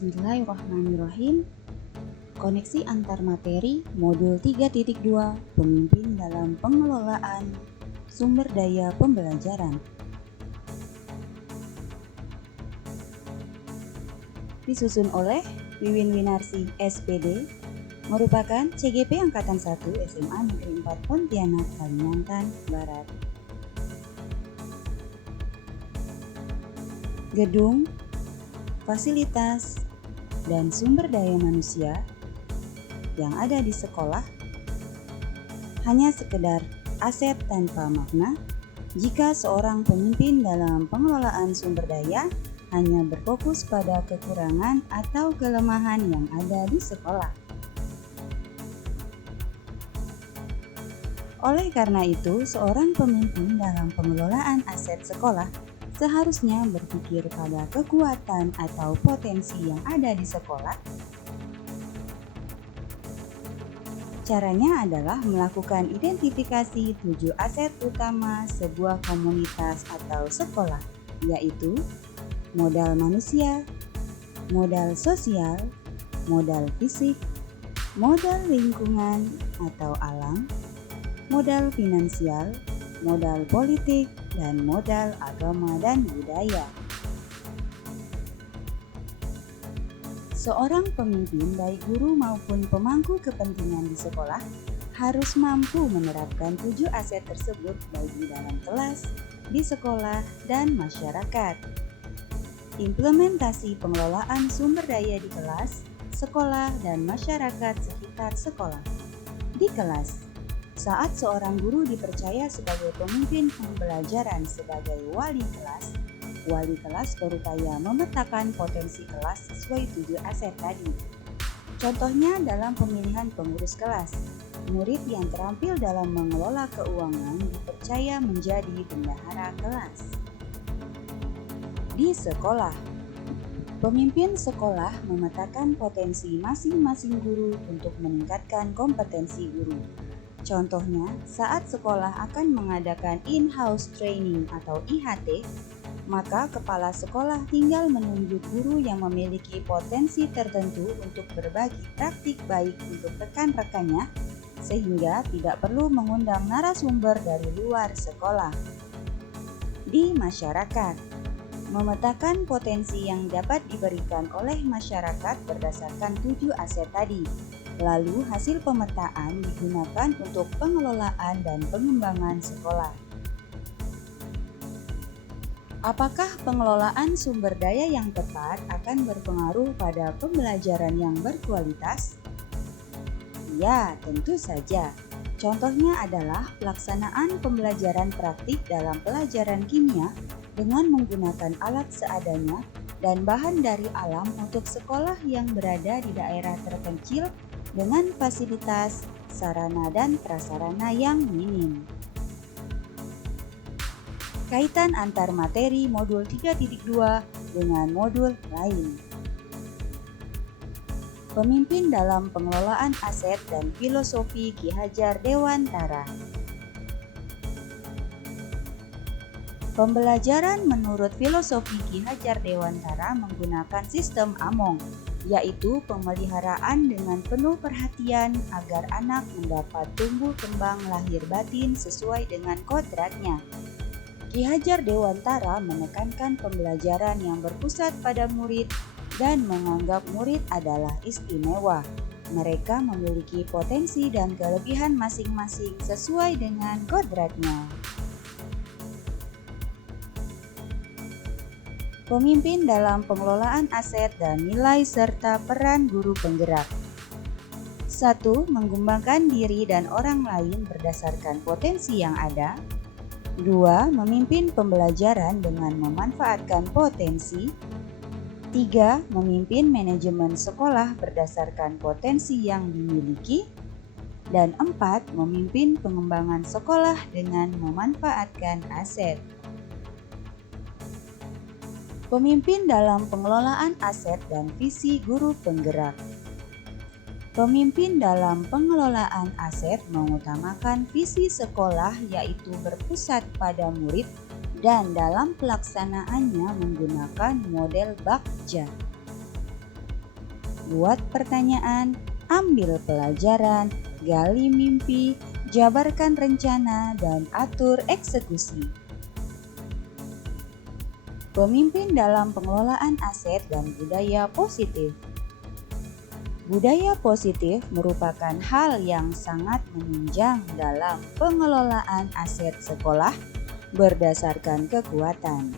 Bismillahirrahmanirrahim. Koneksi antar materi modul 3.2 Pemimpin dalam pengelolaan sumber daya pembelajaran. Disusun oleh Wiwin Winarsi SPD, merupakan CGP Angkatan 1 SMA Negeri 4 Pontianak, Kalimantan Barat. Gedung, fasilitas, dan sumber daya manusia yang ada di sekolah hanya sekedar aset tanpa makna jika seorang pemimpin dalam pengelolaan sumber daya hanya berfokus pada kekurangan atau kelemahan yang ada di sekolah. Oleh karena itu, seorang pemimpin dalam pengelolaan aset sekolah seharusnya berpikir pada kekuatan atau potensi yang ada di sekolah. Caranya adalah melakukan identifikasi 7 aset utama sebuah komunitas atau sekolah, yaitu modal manusia, modal sosial, modal fisik, modal lingkungan atau alam, modal finansial, modal politik, dan modal agama dan budaya. Seorang pemimpin, baik guru maupun pemangku kepentingan di sekolah, harus mampu menerapkan 7 aset tersebut baik di dalam kelas, di sekolah, dan masyarakat. Implementasi pengelolaan sumber daya di kelas, sekolah, dan masyarakat sekitar sekolah. Di kelas, saat seorang guru dipercaya sebagai pemimpin pembelajaran sebagai wali kelas berupaya memetakan potensi kelas sesuai 7 aset tadi. Contohnya dalam pemilihan pengurus kelas, murid yang terampil dalam mengelola keuangan dipercaya menjadi bendahara kelas. Di sekolah, pemimpin sekolah memetakan potensi masing-masing guru untuk meningkatkan kompetensi guru. Contohnya, saat sekolah akan mengadakan in-house training atau IHT, maka kepala sekolah tinggal menunjuk guru yang memiliki potensi tertentu untuk berbagi praktik baik untuk rekan-rekannya, sehingga tidak perlu mengundang narasumber dari luar sekolah. Di masyarakat, memetakan potensi yang dapat diberikan oleh masyarakat berdasarkan 7 aset tadi. Lalu hasil pemetaan digunakan untuk pengelolaan dan pengembangan sekolah. Apakah pengelolaan sumber daya yang tepat akan berpengaruh pada pembelajaran yang berkualitas? Ya, tentu saja. Contohnya adalah pelaksanaan pembelajaran praktik dalam pelajaran kimia dengan menggunakan alat seadanya dan bahan dari alam untuk sekolah yang berada di daerah terpencil dengan fasilitas, sarana dan prasarana yang minim. Kaitan antar materi modul 3.2 dengan modul lain. Pemimpin dalam pengelolaan aset dan filosofi Ki Hajar Dewantara. Pembelajaran menurut filosofi Ki Hajar Dewantara menggunakan sistem AMONG, yaitu pemeliharaan dengan penuh perhatian agar anak mendapat tumbuh kembang lahir batin sesuai dengan kodratnya. Ki Hajar Dewantara menekankan pembelajaran yang berpusat pada murid dan menganggap murid adalah istimewa. Mereka memiliki potensi dan kelebihan masing-masing sesuai dengan kodratnya. Pemimpin dalam pengelolaan aset dan nilai serta peran guru penggerak. 1. Mengembangkan diri dan orang lain berdasarkan potensi yang ada. 2. Memimpin pembelajaran dengan memanfaatkan potensi. 3. Memimpin manajemen sekolah berdasarkan potensi yang dimiliki. Dan 4. Memimpin pengembangan sekolah dengan memanfaatkan aset. Pemimpin dalam pengelolaan aset dan visi guru penggerak. Pemimpin dalam pengelolaan aset mengutamakan visi sekolah yaitu berpusat pada murid dan dalam pelaksanaannya menggunakan model Bagja. buat pertanyaan, ambil pelajaran, gali mimpi, jabarkan rencana, dan atur eksekusi. Pemimpin dalam pengelolaan aset dan budaya positif. Budaya positif merupakan hal yang sangat menunjang dalam pengelolaan aset sekolah berdasarkan kekuatan.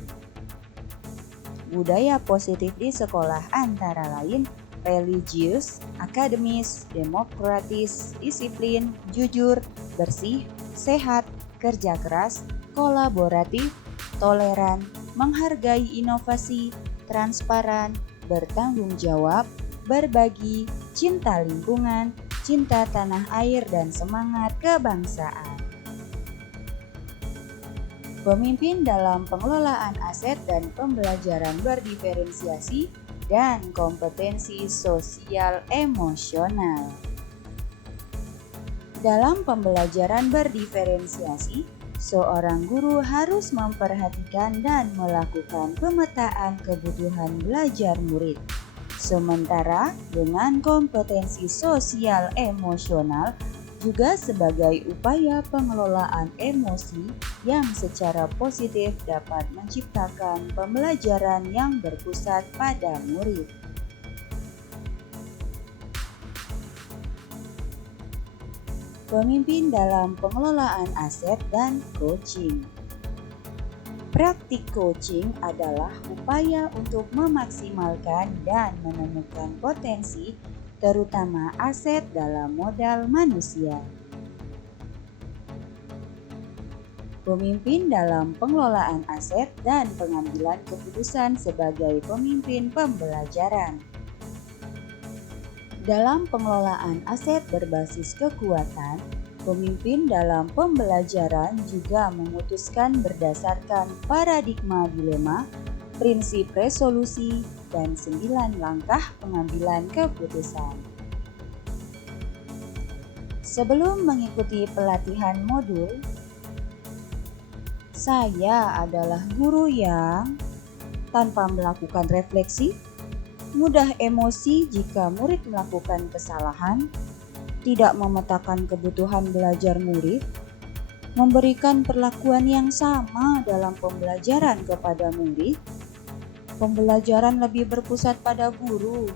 Budaya positif di sekolah antara lain religius, akademis, demokratis, disiplin, jujur, bersih, sehat, kerja keras, kolaboratif, toleran, menghargai inovasi, transparan, bertanggung jawab, berbagi, cinta lingkungan, cinta tanah air, dan semangat kebangsaan. Pemimpin dalam pengelolaan aset dan pembelajaran berdiferensiasi dan kompetensi sosial emosional. Dalam pembelajaran berdiferensiasi, seorang guru harus memperhatikan dan melakukan pemetaan kebutuhan belajar murid. Sementara dengan kompetensi sosial emosional juga sebagai upaya pengelolaan emosi yang secara positif dapat menciptakan pembelajaran yang berpusat pada murid. Pemimpin dalam pengelolaan aset dan coaching. Praktik coaching adalah upaya untuk memaksimalkan dan menemukan potensi, terutama aset dalam modal manusia. Pemimpin dalam pengelolaan aset dan pengambilan keputusan sebagai pemimpin pembelajaran. Dalam pengelolaan aset berbasis kekuatan, pemimpin dalam pembelajaran juga memutuskan berdasarkan paradigma dilema, prinsip resolusi, dan 9 langkah pengambilan keputusan. Sebelum mengikuti pelatihan modul, saya adalah guru yang tanpa melakukan refleksi, mudah emosi jika murid melakukan kesalahan, tidak memetakan kebutuhan belajar murid, memberikan perlakuan yang sama dalam pembelajaran kepada murid, pembelajaran lebih berpusat pada guru,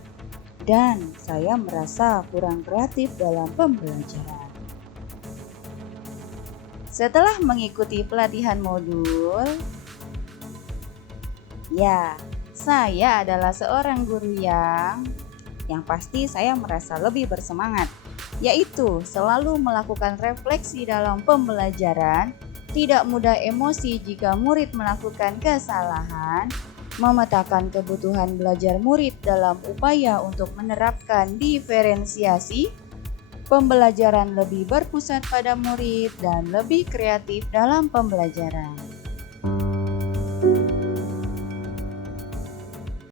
dan saya merasa kurang kreatif dalam pembelajaran. Setelah mengikuti pelatihan modul, saya adalah seorang guru yang pasti saya merasa lebih bersemangat, yaitu selalu melakukan refleksi dalam pembelajaran, tidak mudah emosi jika murid melakukan kesalahan, memetakan kebutuhan belajar murid dalam upaya untuk menerapkan diferensiasi, pembelajaran lebih berpusat pada murid, dan lebih kreatif dalam pembelajaran.